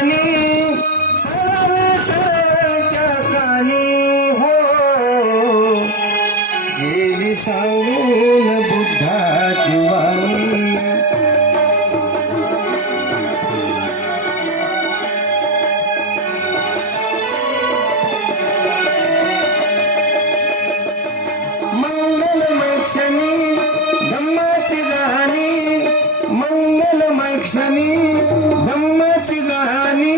वाणी सरच्या कानी हो गेली सांगून बुद्धाची वाणी मंगलमय क्षणी धम्माची गाणी मंगलमय क्षणी धम्माची गाणी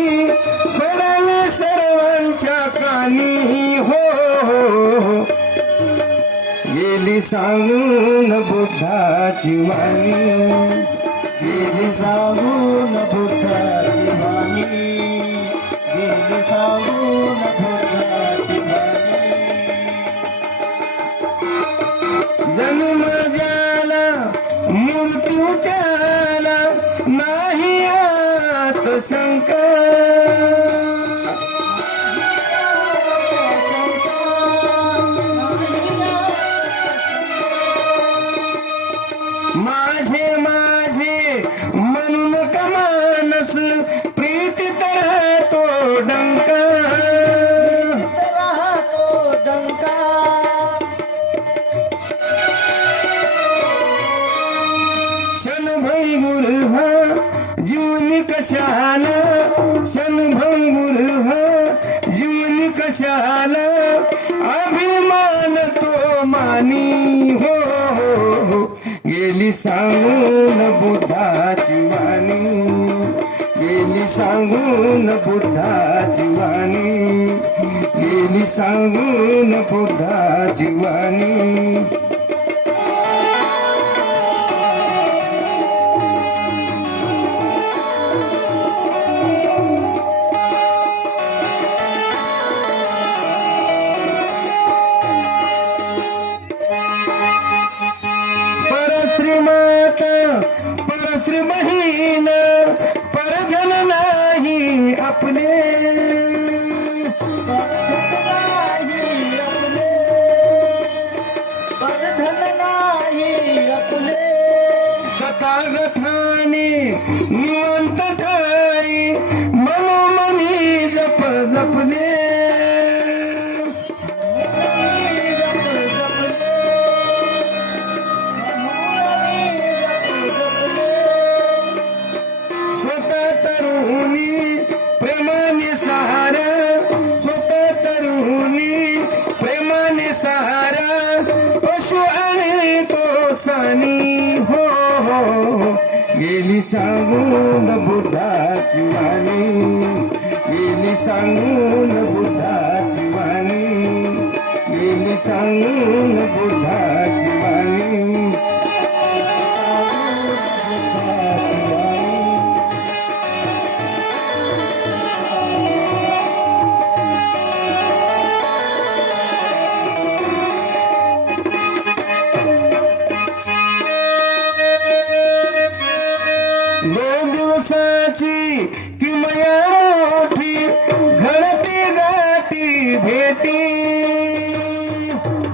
पडावी सर्वांच्या कानी हो गेली सांगून बुद्धाची वाणी गेली सांगून बुद्धाची वाणी गेली सांगून बुद्धाची वाणी जन्म ज्याला मृत्यू त्याला नाही आत शंका माझे माझे म्हणून कमानस प्रीती तळा तो डंका क्षणभंगुर हा जीवनी कशाला क्षणभंगुर हा जीवनी कशाला अभिमान तो मानी हो गेली सांगून बुद्धाची वाणी गेली सांगून बुद्धाची वाणी गेली सांगून बुद्धाची वाणी परस्त्री बहीण परधन नाही आपले कथागथाने निवंत ठाई मनोमनी जप जपले प्रेमाने सहारा स्वतः तरुणी प्रेमाने सहारा पशु आणि तो सनी हो गेली सांगून बुद्धाची वाणी गेली सांगून बुद्धाची वाणी गेली सांगून बुद्धाची वाणी दोन दिवसाची किमया मोठी घडती गाठी भेटी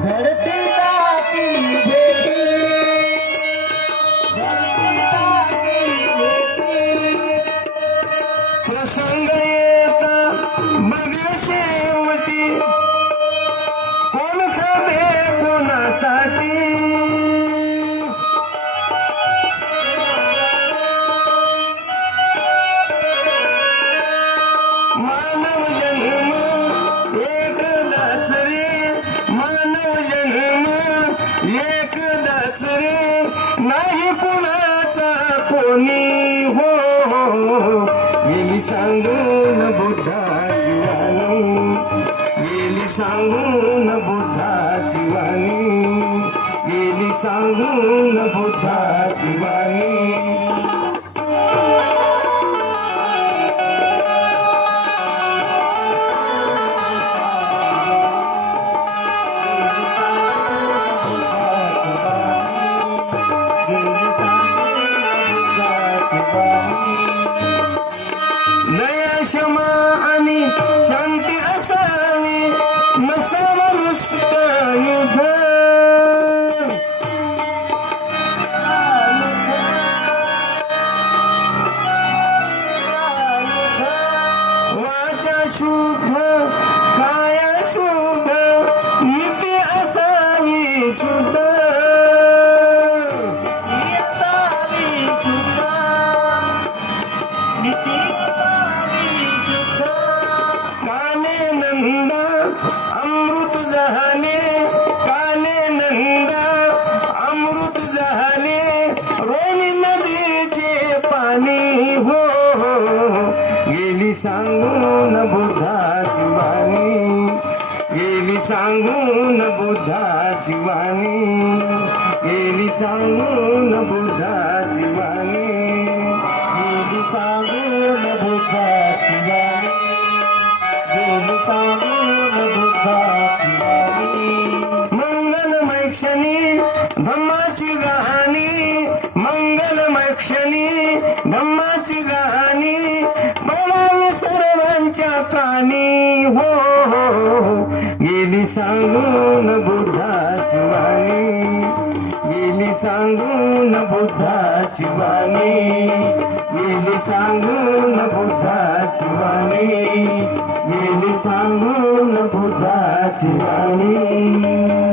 घडती गाठी भेटी प्रसंग येता बघा शेवटी कोण खबे कोणासाठी मानव जन्म एकदाच रे मानव जन्म एकदाच रे नाही कुणाचा कोणी हो गेली सांगून बुद्धाची वाणी गेली सांगून बुद्धाची वाणी गेली सांगून बुद्धाची वाणी दया क्षमा आणि शांती असावी नसावं नुसतं युद्ध शुद्ध काय शुद्ध नीती असावी शुद्ध काले नंदा अमृत झाले काले नंदा अमृत झाले रोणी नदीचे पाणी हो गेली सांगून बुद्धाची वाणी गेली सांगून बुद्धाची वाणी गेली सांगून बुद्धाची वाणी गेली सांगून बुद्धाची वाणी गेली सांगून बुद्धाची वाणी मंगलमय क्षणी धम्माची गाणी मंगलमय क्षणी धम्माची गाणी पडावी सर्वांच्या कानी हो गेली सांगून बुद्धाची वाणी गेली सांगून बुद्धाची वाणी गेली सांगून बुद्धाची वाणी गेली सांगून बुद्धाची वाणी